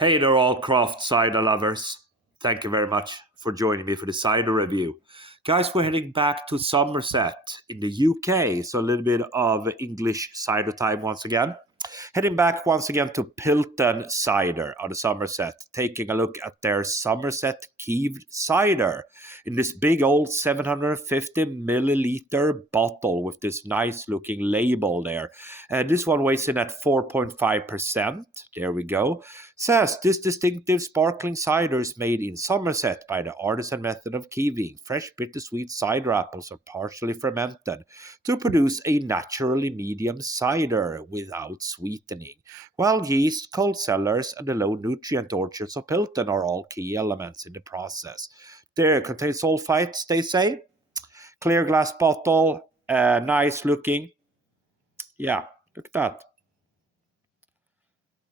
Hey there, all craft cider lovers. Thank you very much for joining me for the cider review. Guys, we're heading back to Somerset in the UK, so a little bit of English cider time once again. Heading back once again to Pilton Cider out of Somerset, taking a look at their Somerset Keeved cider in this big old 750 milliliter bottle with this nice looking label there. This one weighs in at 4.5%. There we go. Says this distinctive sparkling cider is made in Somerset by the artisan method of keeving. Fresh bittersweet cider apples are partially fermented to produce a naturally medium cider without sweetening, while yeast, cold cellars, and the low nutrient orchards of Pilton are all key elements in the process. There contains sulfites, they say. Clear glass bottle, nice looking. Yeah, look at that.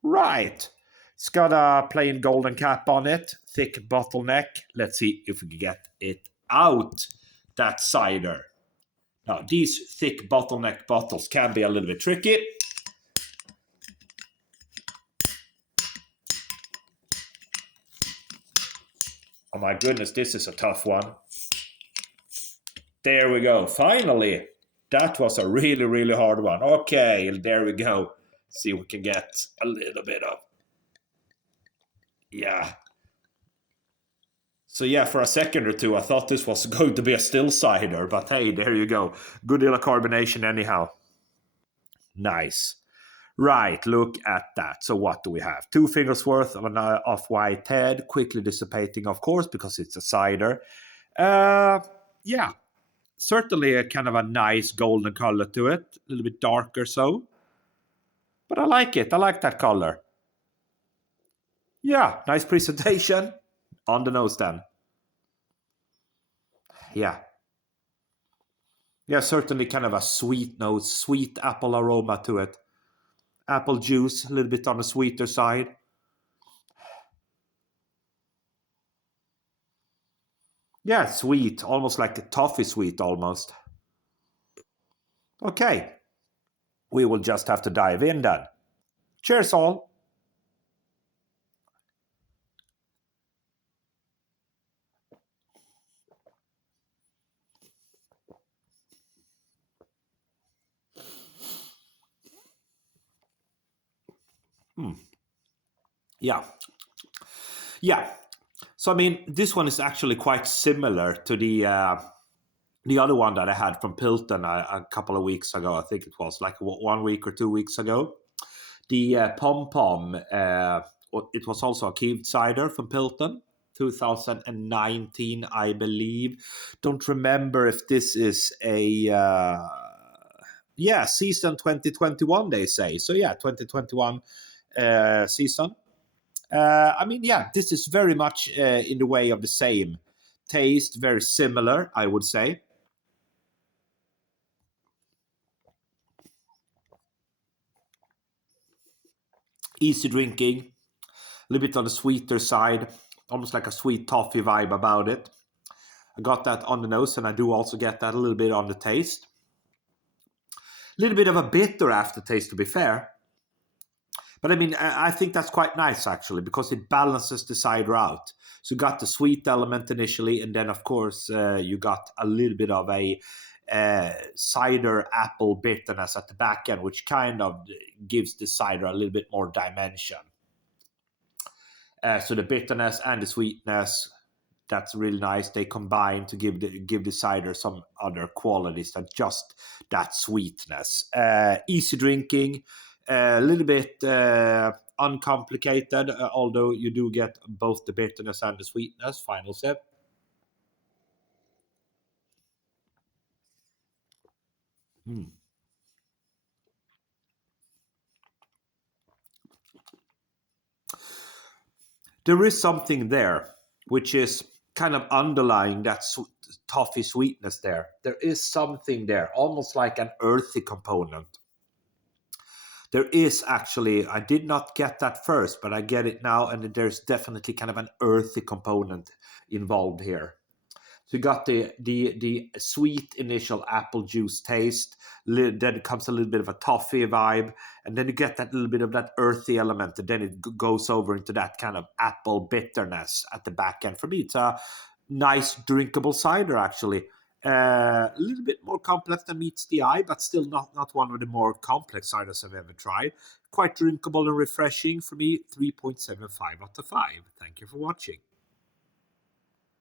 Right. It's got a plain golden cap on it, thick bottleneck. Let's see if we can get it out, that cider. Now, these thick bottleneck bottles can be a little bit tricky. Oh my goodness, this is a tough one. There we go. Finally, that was a really, really hard one. Okay, there we go. See if we can get a little bit of... Yeah. So yeah, for a second or two, I thought this was going to be a still cider, but hey, there you go. Good deal of carbonation anyhow. Nice. Right, look at that. So what do we have? 2 fingers worth of an off-white head, quickly dissipating, of course, because it's a cider. Yeah, certainly a kind of a nice golden color to it. A little bit darker so. But I like it. I like that color. Yeah, nice presentation. On the nose then. Yeah. Yeah, certainly kind of a sweet nose, sweet apple aroma to it. Apple juice, a little bit on the sweeter side. Yeah, sweet, almost like a toffee sweet almost. Okay, we will just have to dive in then. Cheers all. Yeah. Yeah. So I mean, this one is actually quite similar to the other one that I had from Pilton a couple of weeks ago. I think it was like 1 week or 2 weeks ago. The Pom Pom. It was also a Keeved cider from Pilton, 2019, I believe. Don't remember if this is a season 2021. They say so. Yeah, 2021 season. I mean, yeah, this is very much in the way of the same taste, very similar, I would say. Easy drinking, a little bit on the sweeter side, almost like a sweet toffee vibe about it. I got that on the nose, and I do also get that a little bit on the taste. A little bit of a bitter aftertaste, to be fair. But I mean, I think that's quite nice actually, because it balances the cider out. So you got the sweet element initially, and then of course you got a little bit of a cider apple bitterness at the back end, which kind of gives the cider a little bit more dimension. So the bitterness and the sweetness, that's really nice. They combine to give the cider some other qualities than just that sweetness. Easy drinking, a little bit uncomplicated, although you do get both the bitterness and the sweetness. Final sip. There is something there, which is kind of underlying that toffee sweetness there. There is something there, almost like an earthy component. There is actually, I did not get that first, but I get it now, and there's definitely kind of an earthy component involved here. So you got the sweet initial apple juice taste, then it comes a little bit of a toffee vibe, and then you get that little bit of that earthy element, and then it goes over into that kind of apple bitterness at the back end. For me, it's a nice drinkable cider, actually. A little bit more complex than meets the eye, but still not one of the more complex ciders I've ever tried. Quite drinkable and refreshing. For me, 3.75 out of 5. Thank you for watching.